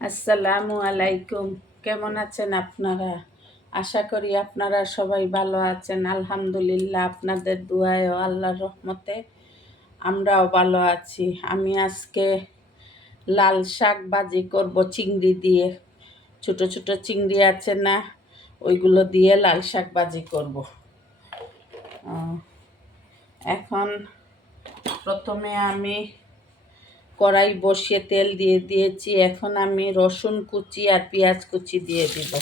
আসসালামু আলাইকুম। কেমন আছেন আপনারা? আশা করি আপনারা সবাই ভালো আছেন। আলহামদুলিল্লাহ, আপনাদের দুয়ায় ও রহমতে আমরাও ভালো আছি। আমি আজকে লাল শাক বাজি করব, চিংড়ি দিয়ে। ছোট ছোট চিংড়ি আছে না, ওইগুলো দিয়ে লাল শাক বাজি করব। এখন প্রথমে আমি কড়াই বসিয়ে তেল দিয়ে দিয়েছি। এখন আমি রসুন কুচি আর পেঁয়াজ কুচি দিয়ে দিব।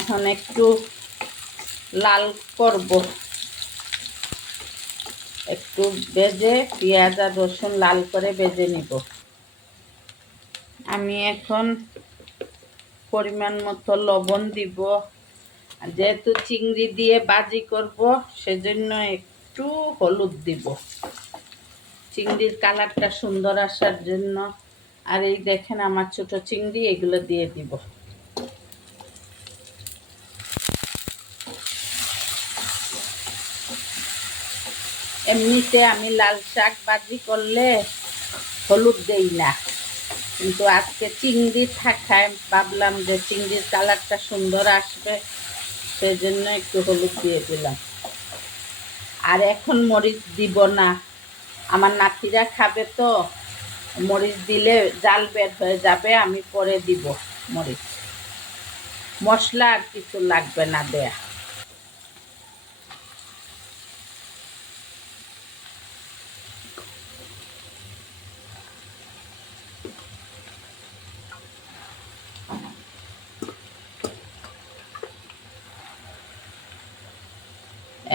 এখন একটু লাল করব। একটু বেজে পেঁয়াজ আর রসুন লাল করে বেজে নিব। আমি এখন পরিমাণ মতো লবণ দিব। যেহেতু চিংড়ি দিয়ে বাজি করব, সেজন্য একটু হলুদ দিব। চিংড়ির কালারটা সুন্দর আসার জন্য। আর এই দেখেন আমার ছোট চিংড়ি, এগুলো দিয়ে দিব। এমনিতে আমি লাল শাক বাজি করলে হলুদ দেই না। কিন্তু আজকে চিংড়ি থাকায় ভাবলাম যে চিংড়ির কালারটা সুন্দর আসবে, সেজন্য একটু হলুদ দিয়ে দিলাম। আর এখন মরিচ দিব না। আমার নাতিরা খাবে তো। মরিচ দিলে জাল বের হয়ে যাবে, আমি পরে দিব মরিচ। মশলা আর কিছু লাগবে না দেয়া।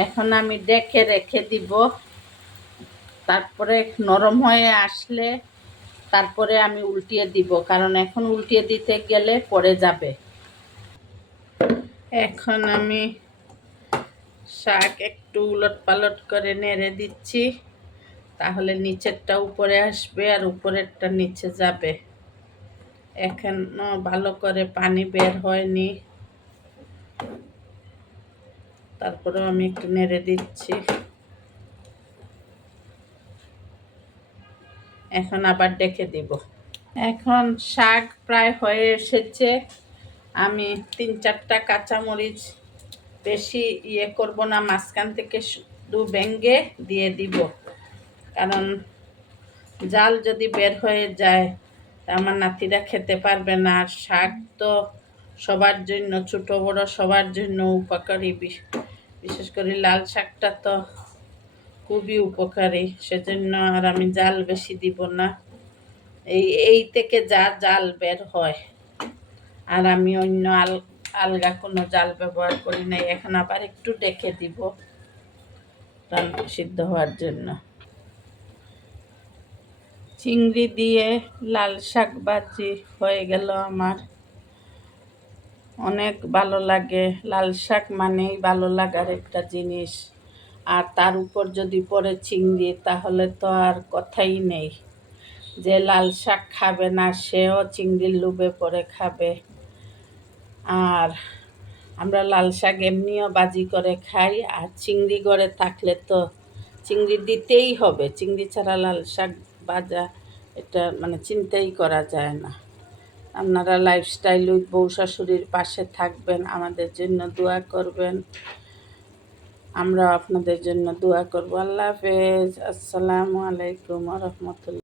এখন আমি ডেকে রেখে দিব। তারপরে নরম হয়ে আসলে তারপরে আমি উল্টিয়ে দিব, কারণ এখন উল্টিয়ে দিতে গেলে পড়ে যাবে। এখন আমি শাক একটু উলট পালট করে নেড়ে দিচ্ছি, তাহলে নিচেরটা উপরে আসবে আর উপরেরটা নিচে যাবে। এখনও ভালো করে পানি বের হয়নি। তারপরেও আমি একটু নেড়ে দিচ্ছি। এখন আবার ডেকে দিব। এখন শাক প্রায় হয়ে এসেছে। আমি তিন চারটা কাঁচামরিচ বেশি ইয়ে করব না, মাঝখান থেকে দু ব্যাঙ্গে দিয়ে দিব। কারণ জাল যদি বের হয়ে যায় আমার নাতিরা খেতে পারবে না। আর শাক তো সবার জন্য, ছোটো বড় সবার জন্য উপকারী বিশেষ করে লাল শাকটা তো খুবই উপকারী, সেজন্য আর আমি জাল বেশি দিব না। এই এই থেকে যা জাল বের হয়। আর আমি অন্য আল, আলগা কোনো জাল ব্যবহার করি নাই, এখন আবার একটু ডেকে দিব সিদ্ধ হওয়ার জন্য। চিংড়ি দিয়ে লাল শাক ভাজি হয়ে গেল আমার। অনেক ভালো লাগে। লাল শাক মানেই ভালো লাগার একটা জিনিস। আর তার উপর যদি পরে চিংড়ি, তাহলে তো আর কথাই নেই। যে লাল শাক খাবে না, সেও চিংড়ির লুবে পরে খাবে। আর আমরা লাল শাক এমনিও বাজি করে খাই, আর চিংড়ি করে থাকলে তো চিংড়ি দিতেই হবে। চিংড়ি ছাড়া লাল শাক ভাজা, এটা মানে চিন্তাই করা যায় না। আপনারা লাইফস্টাইল উইথ বউ শাশুড়ির পাশে থাকবেন, আমাদের জন্য দোয়া করবেন। আমরা আপনাদের জন্য দোয়া করব। আল্লাহ হাফেজ। আসসালামু আলাইকুম রহমতুল্লাহ।